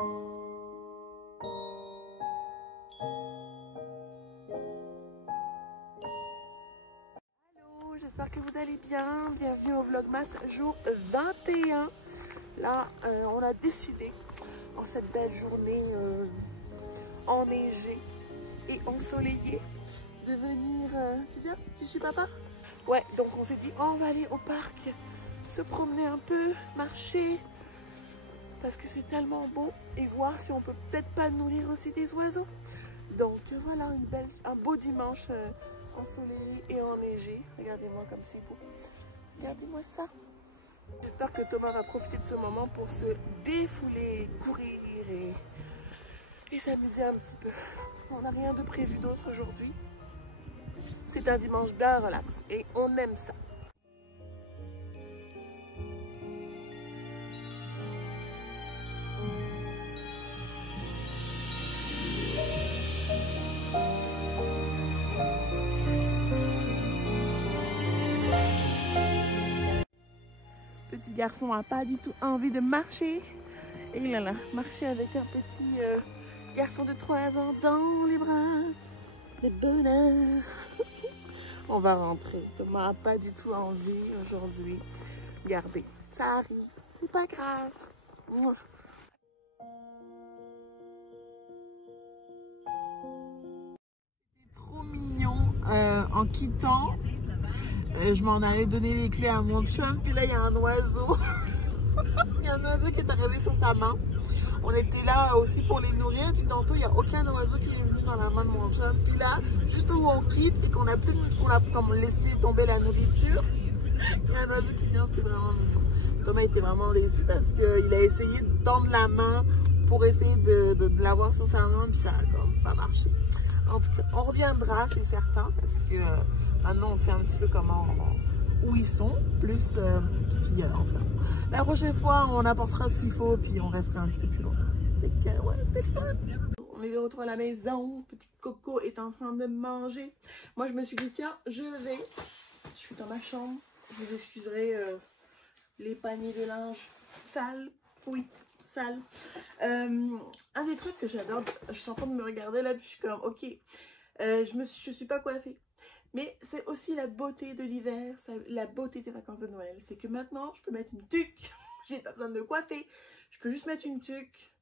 Hello, j'espère que vous allez bien. Bienvenue au Vlogmas jour 21. Là, on a décidé, en cette belle journée enneigée et ensoleillée, de venir... c'est bien? Tu suis papa? Ouais, donc on s'est dit, oh, on va aller au parc, se promener un peu, marcher, parce que c'est tellement beau, et voir si on peut peut-être pas nourrir aussi des oiseaux. Donc voilà, un beau dimanche ensoleillé et enneigé. Regardez-moi comme c'est beau. Regardez-moi ça. J'espère que Thomas va profiter de ce moment pour se défouler, courir et s'amuser un petit peu. On n'a rien de prévu d'autre aujourd'hui. C'est un dimanche bien relax et on aime ça. Petit garçon n'a pas du tout envie de marcher. Et il a marché avec un petit garçon de 3 ans dans les bras. Le bonheur. On va rentrer. Thomas n'a pas du tout envie aujourd'hui. Regardez, ça arrive. C'est pas grave. Mouah. C'était trop mignon. En quittant, je m'en allais donner les clés à mon chum. Puis là, il y a un oiseau. Il y a un oiseau qui est arrivé sur sa main. On était là aussi pour les nourrir. Puis tantôt, il n'y a aucun oiseau qui est venu dans la main de mon chum. Puis là, juste où on quitte et qu'on a comme laissé tomber la nourriture, il y a un oiseau qui vient. C'était vraiment mignon. Thomas était vraiment déçu parce qu'il a essayé de tendre la main pour essayer de l'avoir sur sa main. Puis ça n'a comme pas marché. En tout cas, on reviendra, c'est certain. Parce que maintenant, on sait un petit peu où ils sont. Plus, puis en tout cas, la prochaine fois, on apportera ce qu'il faut. Puis on restera un petit peu plus longtemps. Ouais, c'était fun. On est de retour à la maison. Petite Coco est en train de manger. Moi, je me suis dit, tiens, je suis dans ma chambre. Vous excuserez les paniers de linge sales. Oui, sales. Un des trucs que j'adore, je suis en train de me regarder là, puis je suis comme, ok, je suis pas coiffée. Mais c'est aussi la beauté de l'hiver, la beauté des vacances de Noël. C'est que maintenant, je peux mettre une tuque. J'ai pas besoin de me coiffer. Je peux juste mettre une tuque.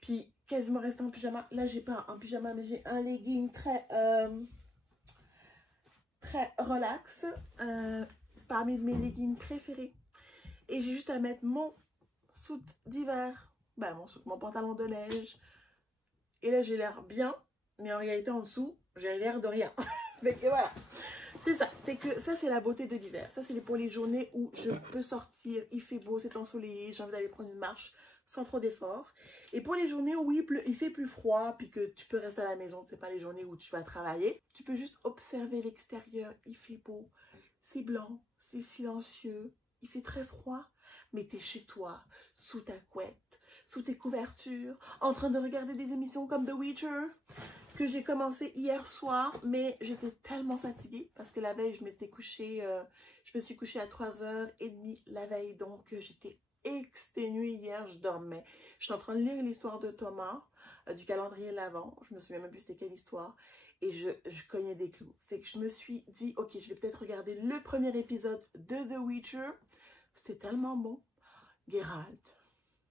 Puis quasiment rester en pyjama. Là, j'ai pas un pyjama, mais j'ai un legging très relax. Parmi mes leggings préférés. Et j'ai juste à mettre mon soute d'hiver. Ben, mon pantalon de neige. Et là, j'ai l'air bien. Mais en réalité, en dessous, j'ai l'air de rien. Fait que voilà. C'est ça. Fait que ça, c'est la beauté de l'hiver. Ça, c'est pour les journées où je peux sortir. Il fait beau, c'est ensoleillé. J'ai envie d'aller prendre une marche sans trop d'efforts. Et pour les journées où il fait plus froid, puis que tu peux rester à la maison, c'est pas les journées où tu vas travailler, tu peux juste observer l'extérieur. Il fait beau, c'est blanc, c'est silencieux, il fait très froid, mais tu es chez toi, sous ta couette, sous tes couvertures, en train de regarder des émissions comme The Witcher, que j'ai commencé hier soir, mais j'étais tellement fatiguée, parce que la veille, je me suis couchée à 3h30 la veille, donc j'étais exténuée hier, je dormais. J'étais en train de lire l'histoire de Thomas, du calendrier l'Avent, je me souviens même plus c'était quelle histoire, et je cognais des clous. Fait que je me suis dit, ok, je vais peut-être regarder le premier épisode de The Witcher. C'était tellement bon. Geralt,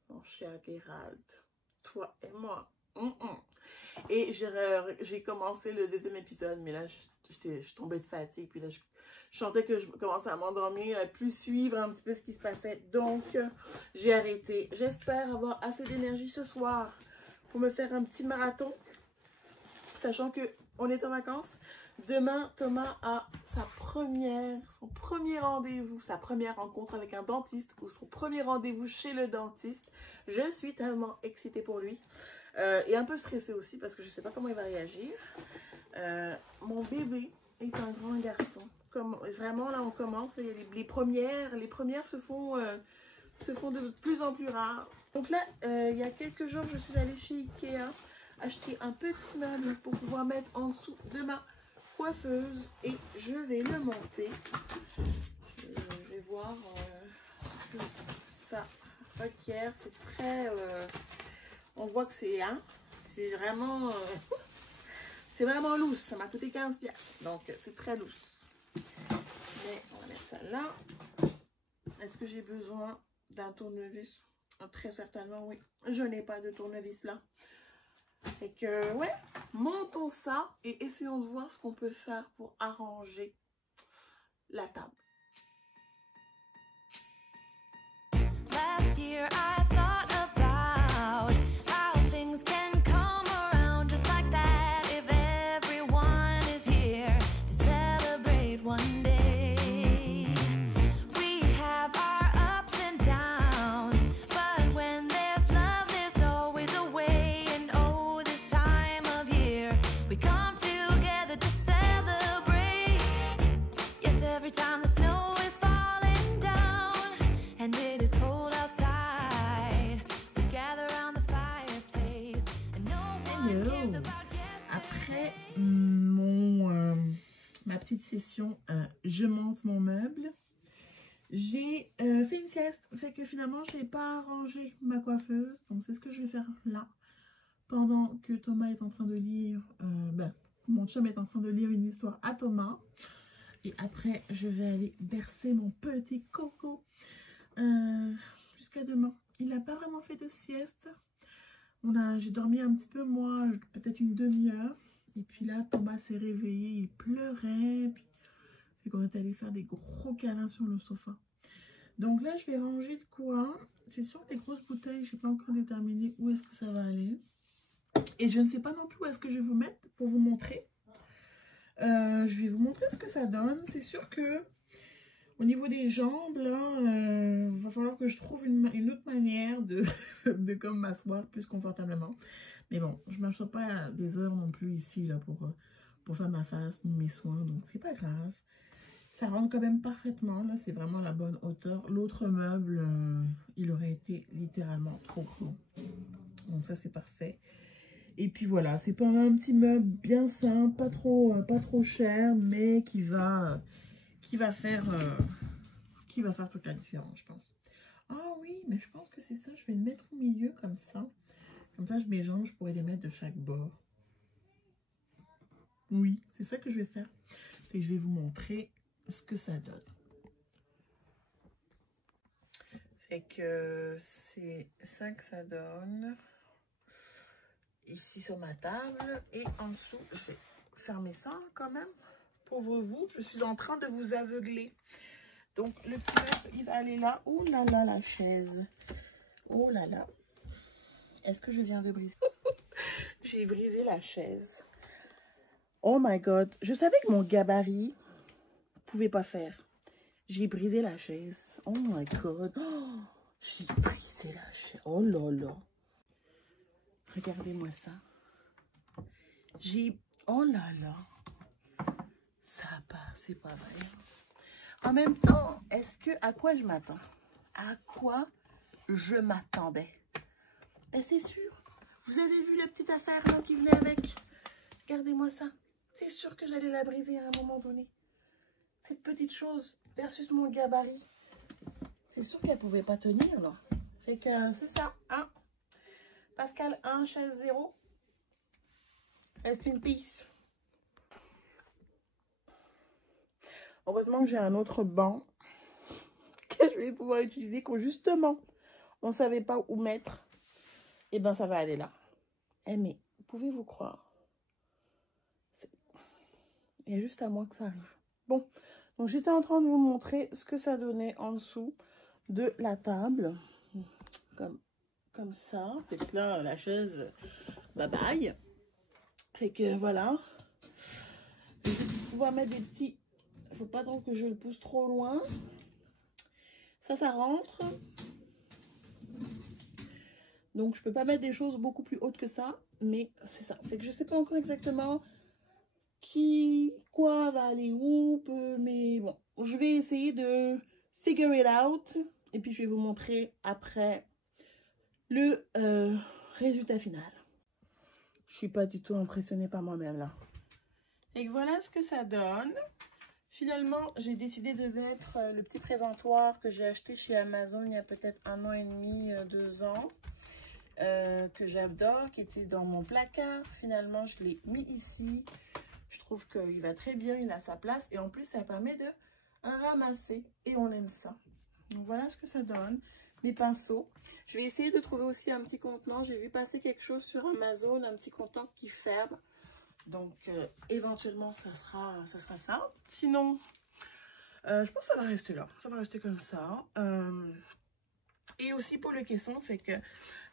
mon cher Geralt, toi et moi. Et j'ai commencé le deuxième épisode, mais là, je suis tombée de fatigue. Puis là, je sentais que je commençais à m'endormir, à plus suivre un petit peu ce qui se passait. Donc, j'ai arrêté. J'espère avoir assez d'énergie ce soir pour me faire un petit marathon. Sachant qu'on est en vacances. Demain, Thomas a son premier rendez-vous, sa première rencontre avec un dentiste ou son premier rendez-vous chez le dentiste. Je suis tellement excitée pour lui. Et un peu stressée aussi parce que je ne sais pas comment il va réagir. Mon bébé est un grand garçon. Vraiment, là, on commence. Là, les premières se font de plus en plus rares. Donc là, il y a quelques jours, je suis allée chez Ikea acheter un petit meuble pour pouvoir mettre en dessous de ma coiffeuse. Et je vais le monter. Je vais voir ce que ça requiert. C'est très... voit que c'est vraiment c'est vraiment loose. Ça m'a coûté 15 piastres, donc c'est très loose. Mais on va mettre ça là. Est-ce que j'ai besoin d'un tournevis? Très certainement oui. Je n'ai pas de tournevis là. Et que ouais, montons ça et essayons de voir ce qu'on peut faire pour arranger la table. Last year I thought about how things can come around just like that if everyone is here to celebrate one day. We have our ups and downs, but when there's love there's always a way. And oh, this time of year we come together to celebrate. Yes, every time the snow is falling down and it is cold outside, we gather around the fireplace and no one cares about Après ma petite session, je monte mon meuble. J'ai fait une sieste, fait que finalement je n'ai pas arrangé ma coiffeuse. Donc c'est ce que je vais faire là, pendant que Thomas est en train de lire, mon chum est en train de lire une histoire à Thomas. Et après je vais aller bercer mon petit Coco jusqu'à demain. Il n'a pas vraiment fait de sieste. J'ai dormi un petit peu, moi, peut-être une demi-heure. Et puis là, Thomas s'est réveillé, il pleurait. Puis on est allé faire des gros câlins sur le sofa. Donc là, je vais ranger de quoi. C'est sûr que les grosses bouteilles, je n'ai pas encore déterminé où est-ce que ça va aller. Et je ne sais pas non plus où est-ce que je vais vous mettre pour vous montrer. Je vais vous montrer ce que ça donne. C'est sûr que au niveau des jambes, là, va falloir que je trouve une autre manière de comme m'asseoir plus confortablement. Mais bon, je ne m'assois pas des heures non plus ici là pour faire ma face, mes soins. Donc, c'est pas grave. Ça rentre quand même parfaitement. Là, c'est vraiment la bonne hauteur. L'autre meuble, il aurait été littéralement trop grand. Donc, ça, c'est parfait. Et puis voilà, c'est pas un petit meuble bien simple, pas trop cher, mais qui va faire toute la différence, je pense. Ah oui, mais je pense que c'est ça. Je vais le mettre au milieu comme ça. Comme ça, mes jambes, je pourrais les mettre de chaque bord. Oui, c'est ça que je vais faire. Et je vais vous montrer ce que ça donne. Fait que c'est ça que ça donne. Ici sur ma table. Et en dessous, je vais fermer ça quand même. Pauvre vous, je suis en train de vous aveugler. Donc, le petit meuble, il va aller là. Oh là là, la chaise. Oh là là. Est-ce que je viens de briser? J'ai brisé la chaise. Oh my God. Je savais que mon gabarit ne pouvait pas faire. J'ai brisé la chaise. Oh my God. Oh, j'ai brisé la chaise. Oh là là. Regardez-moi ça. Oh là là. Ça passe, c'est pas vrai. En même temps, à quoi je m'attends? À quoi je m'attendais? Ben c'est sûr. Vous avez vu la petite affaire là qui venait avec? Regardez-moi ça. C'est sûr que j'allais la briser à un moment donné. Cette petite chose versus mon gabarit. C'est sûr qu'elle pouvait pas tenir là. Fait que c'est ça. Hein? Pascal 1, chaise 0. Rest in peace. Heureusement que j'ai un autre banc que je vais pouvoir utiliser quand justement on ne savait pas où mettre. Et ben ça va aller là. Eh mais pouvez-vous croire? Il y a juste à moi que ça arrive. Bon, donc j'étais en train de vous montrer ce que ça donnait en dessous de la table. Comme ça. Fait que là, la chaise, bye bye. Fait que voilà. Je vais pouvoir mettre des petits... Il ne faut pas trop que je le pousse trop loin. Ça rentre. Donc, je ne peux pas mettre des choses beaucoup plus hautes que ça. Mais c'est ça. Fait que je ne sais pas encore exactement quoi va aller où. Mais bon, je vais essayer de figure it out. Et puis, je vais vous montrer après le résultat final. Je suis pas du tout impressionnée par moi-même là. Et voilà ce que ça donne. Finalement, j'ai décidé de mettre le petit présentoir que j'ai acheté chez Amazon il y a peut-être 1 an et demi, 2 ans. que j'adore, qui était dans mon placard. Finalement, je l'ai mis ici. Je trouve qu'il va très bien, il a sa place. Et en plus, ça permet de ramasser. Et on aime ça. Donc, voilà ce que ça donne. Mes pinceaux. Je vais essayer de trouver aussi un petit contenant. J'ai vu passer quelque chose sur Amazon, un petit contenant qui ferme. Donc, éventuellement, ça sera ça. Sinon, je pense que ça va rester là. Ça va rester comme ça. Et aussi pour le caisson, fait que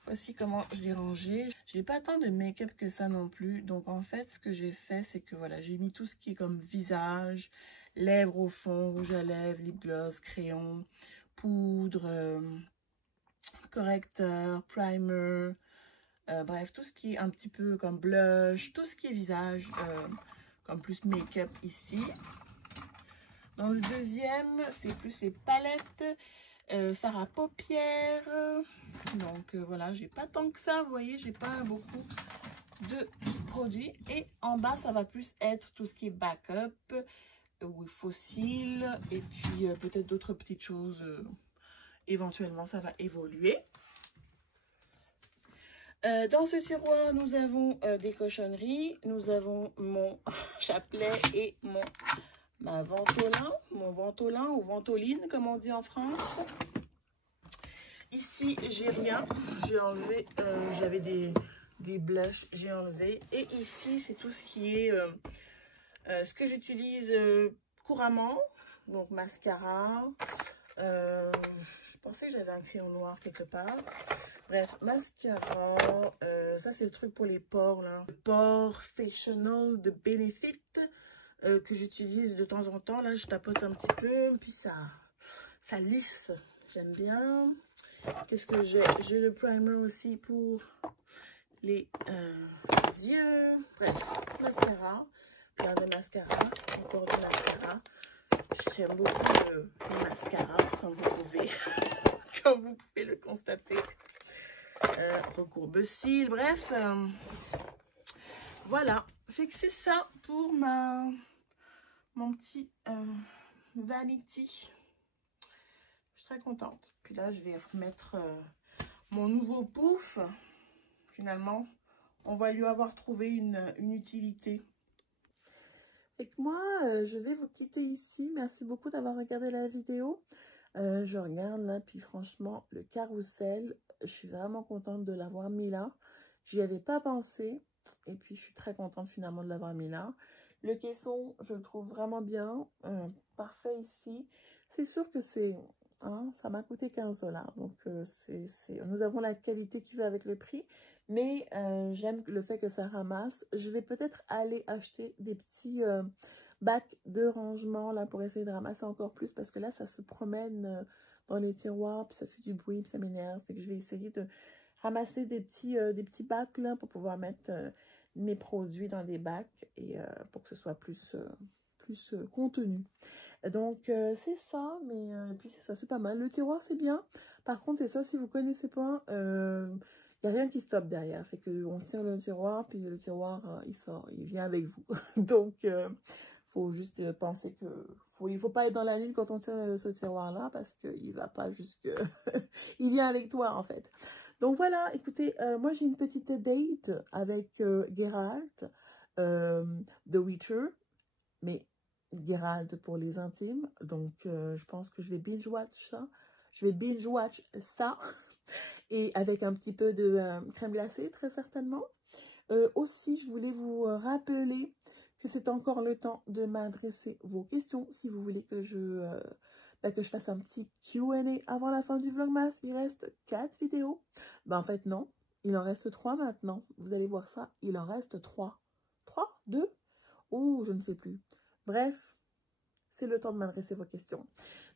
voici comment je l'ai rangé. J'ai pas tant de make-up que ça non plus. Donc, en fait, ce que j'ai fait, c'est que voilà, j'ai mis tout ce qui est comme visage, lèvres au fond, rouge à lèvres, lip gloss, crayon, poudre, correcteur, primer, bref, tout ce qui est un petit peu comme blush, tout ce qui est visage, comme plus make-up ici. Dans le deuxième, c'est plus les palettes, fard à paupières. Donc voilà, j'ai pas tant que ça, vous voyez, j'ai pas beaucoup de produits. Et en bas, ça va plus être tout ce qui est backup, ou fossiles, et puis peut-être d'autres petites choses. Éventuellement, ça va évoluer. Dans ce tiroir, nous avons des cochonneries. Nous avons mon chapelet et mon ventolin ou ventoline, comme on dit en France. Ici, j'ai rien. J'ai enlevé, j'avais des blushs, j'ai enlevé. Et ici, c'est tout ce qui est ce que j'utilise couramment. Donc, mascara. Je pensais que j'avais un crayon noir quelque part. Bref, mascara. Ça, c'est le truc pour les pores, là. Le pore Facial de Benefit que j'utilise de temps en temps. Là, je tapote un petit peu, puis ça lisse. J'aime bien. Qu'est-ce que j'ai? J'ai le primer aussi pour les yeux. Bref, mascara. Plein de mascara. Encore du mascara. J'aime beaucoup le mascara, comme vous pouvez le constater. Recourbe-cils, bref. Voilà. Fait que c'est ça pour mon petit vanity. Je suis très contente. Puis là, je vais remettre mon nouveau pouf. Finalement, on va lui avoir trouvé une utilité. Et que moi, je vais vous quitter ici. Merci beaucoup d'avoir regardé la vidéo. Je regarde là, puis franchement, le carrousel, je suis vraiment contente de l'avoir mis là. J'y avais pas pensé. Et puis, je suis très contente finalement de l'avoir mis là. Le caisson, je le trouve vraiment bien. Parfait ici. C'est sûr que c'est... Hein, ça m'a coûté 15 $. Donc, nous avons la qualité qui va avec le prix. Mais j'aime le fait que ça ramasse. Je vais peut-être aller acheter des petits bacs de rangement là pour essayer de ramasser encore plus. Parce que là, ça se promène dans les tiroirs. Puis ça fait du bruit, puis ça m'énerve. Fait que je vais essayer de ramasser des petits bacs là pour pouvoir mettre mes produits dans des bacs. Et pour que ce soit plus contenu. Donc, c'est ça, mais puis c'est ça, c'est pas mal. Le tiroir, c'est bien. Par contre, c'est ça, si vous connaissez pas, il n'y a rien qui stoppe derrière. Fait qu'on tire le tiroir, puis le tiroir, il sort, il vient avec vous. Donc, faut juste penser que il faut pas être dans la lune quand on tire ce tiroir-là, parce qu'il va pas jusque... il vient avec toi, en fait. Donc, voilà, écoutez, moi, j'ai une petite date avec Geralt, The Witcher, mais... Geralt pour les intimes, donc je pense que je vais binge-watch ça. Je vais binge-watch ça, et avec un petit peu de crème glacée, très certainement. Aussi, je voulais vous rappeler que c'est encore le temps de m'adresser vos questions. Si vous voulez que je fasse un petit Q&A avant la fin du vlogmas, il reste 4 vidéos. Ben, en fait, non, il en reste 3 maintenant. Vous allez voir ça, il en reste 3. 3? 2? Ou je ne sais plus. Bref, c'est le temps de m'adresser vos questions.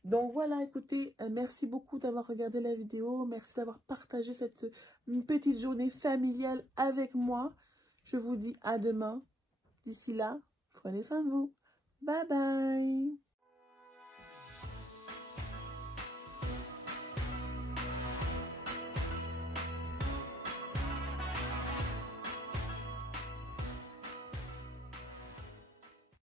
Donc voilà, écoutez, merci beaucoup d'avoir regardé la vidéo. Merci d'avoir partagé cette petite journée familiale avec moi. Je vous dis à demain. D'ici là, prenez soin de vous. Bye bye.